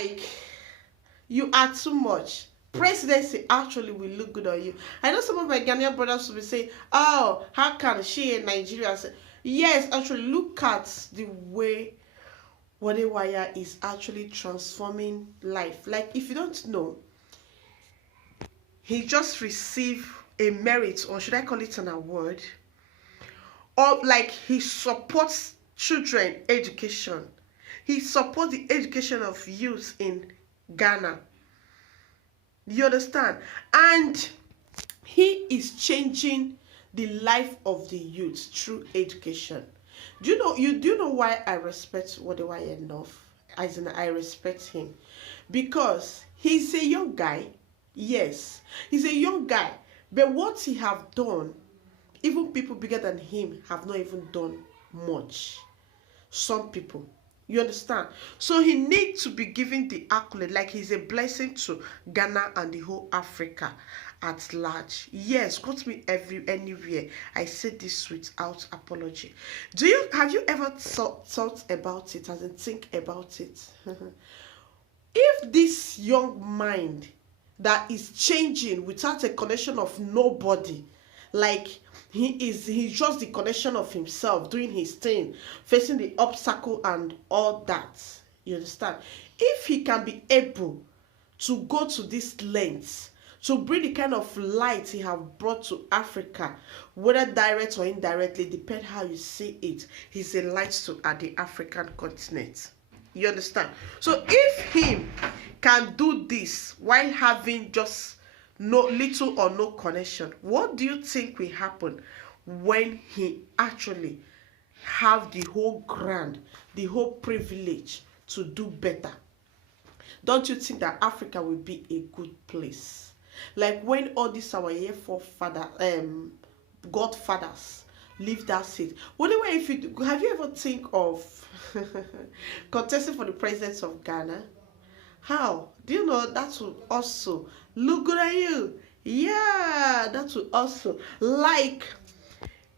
like you are too much. Presidency actually will look good on you. I know some of my Ghanaian brothers will be saying, oh, how can she in Nigeria say? Yes, actually, look at the way WODE is actually transforming life. Like, if you don't know, he just received a merit, or should I call it an award, or like he supports children education. He supports the education of youth in Ghana. You understand? And he is changing the life of the youth through education. Do you know why I respect WODE enough? As in, I respect him because he's a young guy. Yes, he's a young guy, but what he have done, even people bigger than him have not even done much. Some people, you understand? So he needs to be given the accolade, like he's a blessing to Ghana and the whole Africa at large. Yes, quote me anywhere. I say this without apology. Have you ever thought about it, as in think about it? If this young mind that is changing without a connection of nobody, like he's just the connection of himself doing his thing, facing the obstacle and all that, you understand? If he can be able to go to this length to bring the kind of light he have brought to Africa, whether direct or indirectly, depend how you see it, he's a light to the African continent. You understand? So if him can do this while having just no little or no connection, what do you think will happen when he actually have the whole grant, the whole privilege to do better? Don't you think that Africa will be a good place? Like when all these our godfathers leave that seat. Well, anyway, have you ever think of contesting for the president of Ghana? How? Do you know that will also look good at you? Yeah, that will also, like,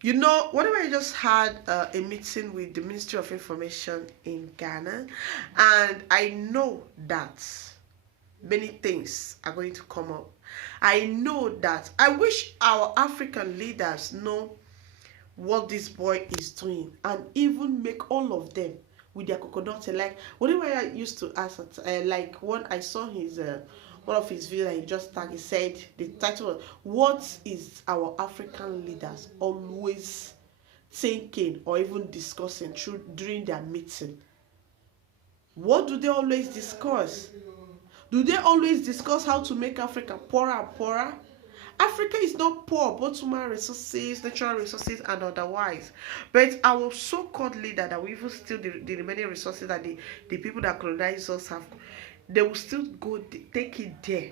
you know, whenever I just had a meeting with the Ministry of Information in Ghana, and I know that many things are going to come up. I know that. I wish our African leaders know what this boy is doing, and even make all of them with their coconut. Like whenever I used to ask, like when I saw his one of his videos, he just tagged, he said the title was, "What is our African leaders always thinking or even discussing during their meeting?" What do they always discuss? Do they always discuss how to make Africa poorer and poorer? Africa is not poor, both human resources, natural resources, and otherwise. But our so-called leader that we even steal the remaining resources that the people that colonize us have, they will still go take it there.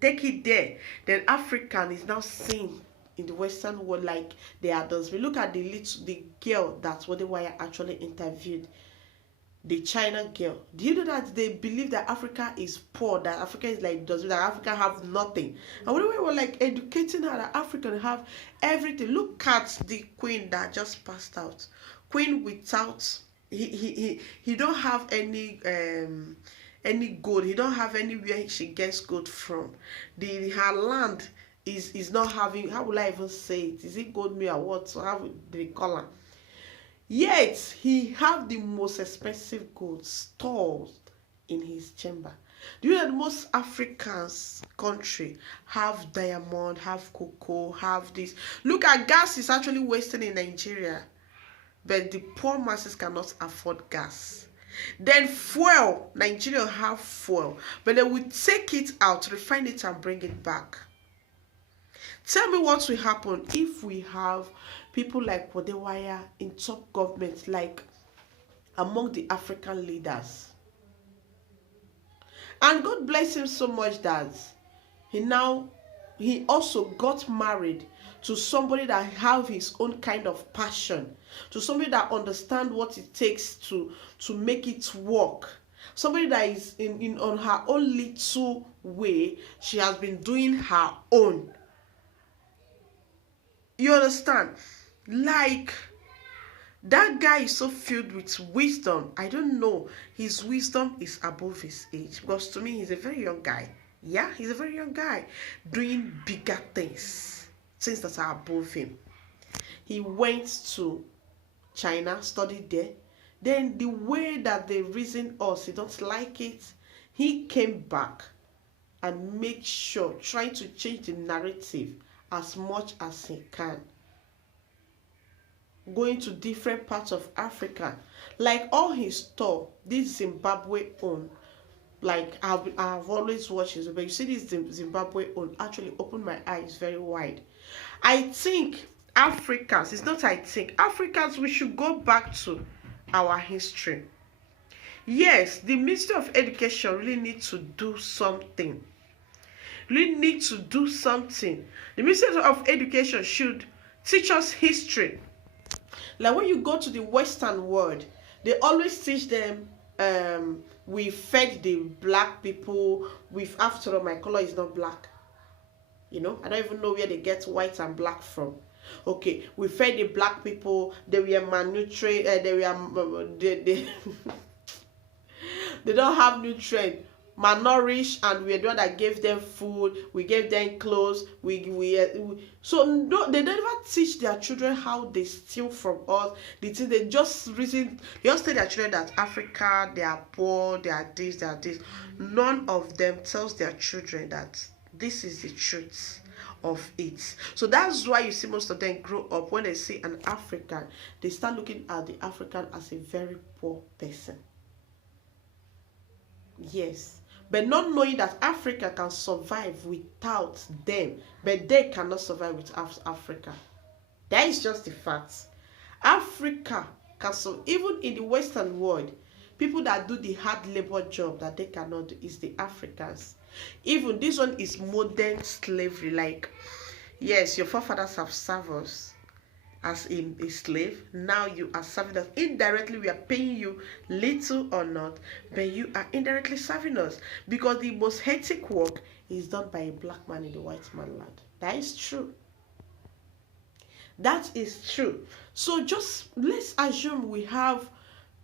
Take it there. Then African is now seen in the Western world like they are those. We look at the girl that's what WODE actually interviewed. The China girl. Do you know that they believe that Africa is poor, that Africa is like that Africa have nothing? And when we were like educating her that Africa have everything. Look at the queen that just passed out. Queen without he don't have any gold. He don't have anywhere she gets gold from. Her land is not having, how will I even say it? Is it gold meal or what? So how would they call her? Yet he have the most expensive gold stored in his chamber. Do you know that most Africans country have diamond, have cocoa, have this? Look at gas is actually wasted in Nigeria, but the poor masses cannot afford gas. Then fuel, Nigeria have fuel, but they will take it out, refine it, and bring it back. Tell me what will happen if we have people like WODE in top government, like among the African leaders. And God bless him so much that he also got married to somebody that have his own kind of passion, to somebody that understand what it takes to make it work. Somebody that is in on her own little way, she has been doing her own. You understand? Like, That guy is so filled with wisdom. I don't know. His wisdom is above his age. Because to me, he's a very young guy. Yeah, he's a very young guy doing bigger things. Things that are above him. He went to China, studied there. Then the way that they reason us, he don't like it. He came back and make sure, trying to change the narrative as much as he can. Going to different parts of Africa. Like all his store, this Zimbabwe own. Like I've always watched his, but you see this Zimbabwe own actually opened my eyes very wide. I think Africans, it's not I think, Africans, we should go back to our history. Yes, the Ministry of Education really needs to do something. Really need to do something. The Ministry of Education should teach us history. Like when you go to the Western world, they always teach them we fed the black people with, after all, my color is not black. You know, I don't even know where they get white and black from. Okay, we fed the black people, they were malnutrition, they they don't have nutrient, malnourished, and we're the one that gave them food, we gave them clothes, so no, they never teach their children how they steal from us. They just reason, they just tell their children that Africa, they are poor, they are this, they are this. None of them tells their children that this is the truth of it. So that's why you see most of them grow up, when they see an African, they start looking at the African as a very poor person. Yes, but not knowing that Africa can survive without them, but they cannot survive without Africa. That is just the fact. Africa can survive. Even in the Western world, people that do the hard labor job that they cannot do is the Africans. Even this one is modern slavery. Like, yes, your forefathers have served us as a slave. Now you are serving us indirectly. We are paying you little or not, but you are indirectly serving us, because the most hectic work is done by a black man in the white man land. That is true. That is true. So just let's assume we have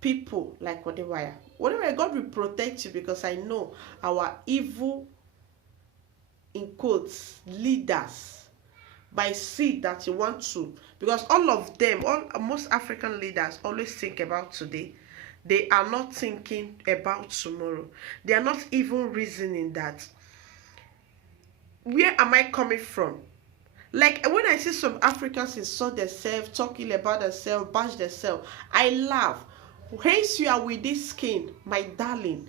people like Wodewaya. Wodewaya, God will protect you, because I know our evil, in quotes, leaders by seed that you want to, because all of them, most African leaders always think about today. They are not thinking about tomorrow. They are not even reasoning that, where am I coming from? Like when I see some Africans insult themselves, talking about themselves, bash themselves, I laugh. Hence you are with this skin, my darling.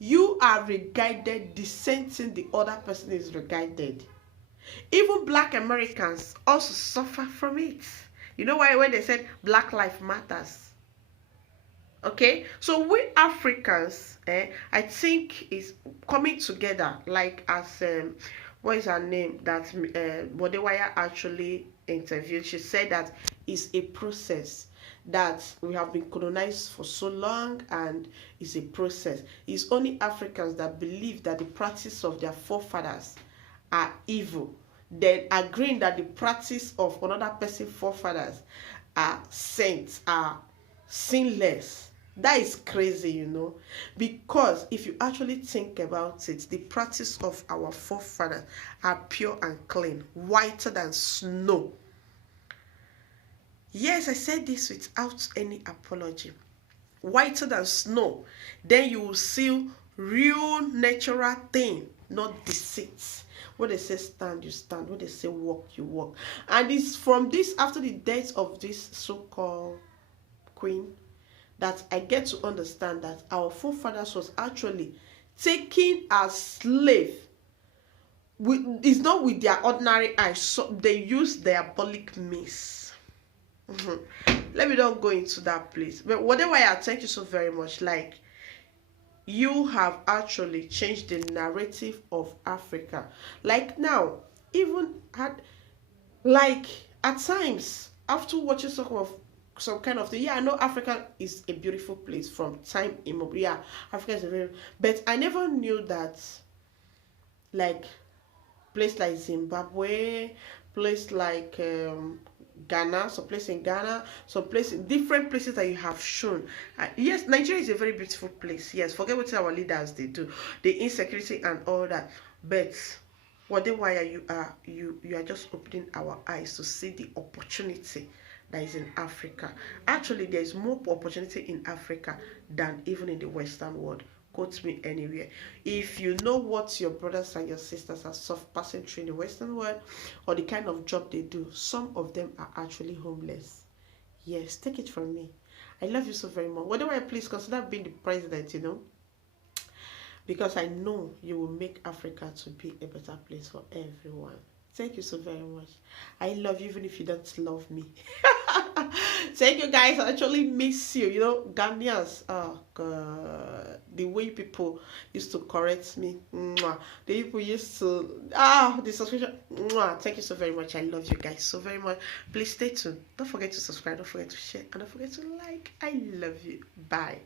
You are regarded the same thing the other person is regarded. Even black Americans also suffer from it. You know why? When they said Black Lives Matters. Okay, so we Africans, I think, is coming together, like as what is her name that Wodewaya actually interviewed. She said that it's a process, that we have been colonized for so long, and it's a process. It's only Africans that believe that the practice of their forefathers are evil, then agreeing that the practice of another person's forefathers are saints, are sinless. That is crazy, you know, because if you actually think about it, the practice of our forefathers are pure and clean, whiter than snow. Yes, I said this without any apology. Whiter than snow. Then you will see real natural thing, not deceit. When they say stand, you stand. When they say walk, you walk. And it's from this, after the death of this so-called queen, that I get to understand that our forefathers was actually taken as slave. It's not with their ordinary eyes. So they use diabolic means. Let me not go into that place. But whatever, I thank you so very much. Like, you have actually changed the narrative of Africa. Like now, even like at times, after watching some kind of thing, yeah, I know Africa is a beautiful place from time immemorial. Yeah, Africa is a very, but I never knew that, like, place like Zimbabwe, place like Ghana, some place in Ghana, some place in different places that you have shown. Yes, Nigeria is a very beautiful place. Yes, forget what our leaders they do, the insecurity and all that. But what they why you are just opening our eyes to see the opportunity that is in Africa. Actually, there is more opportunity in Africa than even in the Western world. Quote me anywhere. If you know what your brothers and your sisters are passing through in the Western world, or the kind of job they do, some of them are actually homeless. Yes, take it from me. I love you so very much. Whatever, please consider being the president, because I know you will make Africa to be a better place for everyone. Thank you so very much. I love you even if you don't love me. Thank you guys. I actually miss you. Ghanaians. Oh God, the way people used to correct me. Mwah. The people used to the subscription. Mwah. Thank you so very much. I love you guys so very much. Please stay tuned. Don't forget to subscribe. Don't forget to share. And don't forget to like. I love you. Bye.